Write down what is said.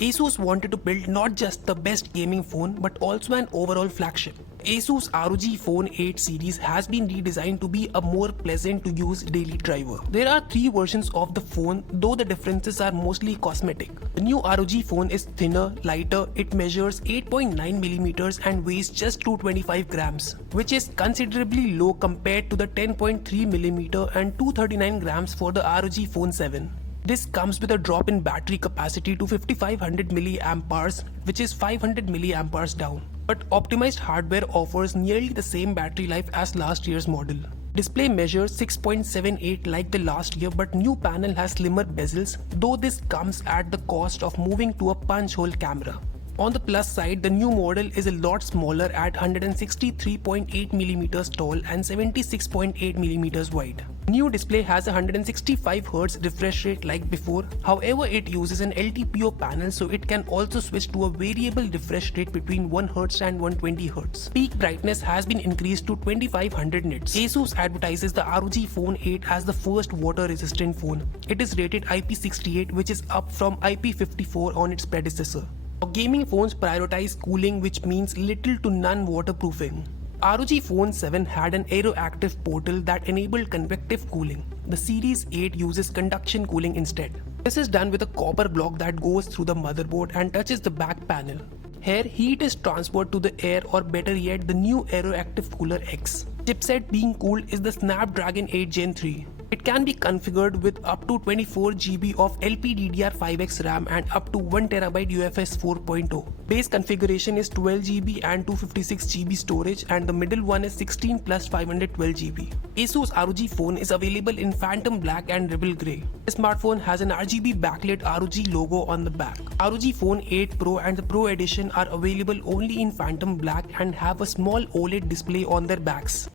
Asus wanted to build not just the best gaming phone but also an overall flagship. Asus ROG Phone 8 series has been redesigned to be a more pleasant to use daily driver. There are 3 versions of the phone, though the differences are mostly cosmetic. The new ROG phone is thinner, lighter, it measures 8.9mm and weighs just 225 grams, which is considerably low compared to the 10.3mm and 239 grams for the ROG Phone 7. This comes with a drop in battery capacity to 5500 mAh, which is 500 mAh down. But optimized hardware offers nearly the same battery life as last year's model. Display measures 6.78 like the last year, but new panel has slimmer bezels, though this comes at the cost of moving to a punch hole camera. On the plus side, the new model is a lot smaller at 163.8mm tall and 76.8mm wide. New display has a 165Hz refresh rate like before, however it uses an LTPO panel so it can also switch to a variable refresh rate between 1Hz and 120Hz. Peak brightness has been increased to 2500 nits. Asus advertises the ROG Phone 8 as the first water resistant phone. It is rated IP68, which is up from IP54 on its predecessor. Gaming phones prioritize cooling, which means little to none waterproofing. ROG Phone 7 had an aeroactive portal that enabled convective cooling. The Series 8 uses conduction cooling instead. This is done with a copper block that goes through the motherboard and touches the back panel. Here, heat is transferred to the air, or better yet, the new Aeroactive Cooler X. Chipset being cooled is the Snapdragon 8 Gen 3. It can be configured with up to 24GB of LPDDR5X RAM and up to 1TB UFS 4.0. Base configuration is 12GB and 256GB storage, and the middle one is 16 plus 512GB. Asus ROG Phone is available in Phantom Black and Rebel Grey. The smartphone has an RGB backlit ROG logo on the back. ROG Phone 8 Pro and the Pro Edition are available only in Phantom Black and have a small OLED display on their backs.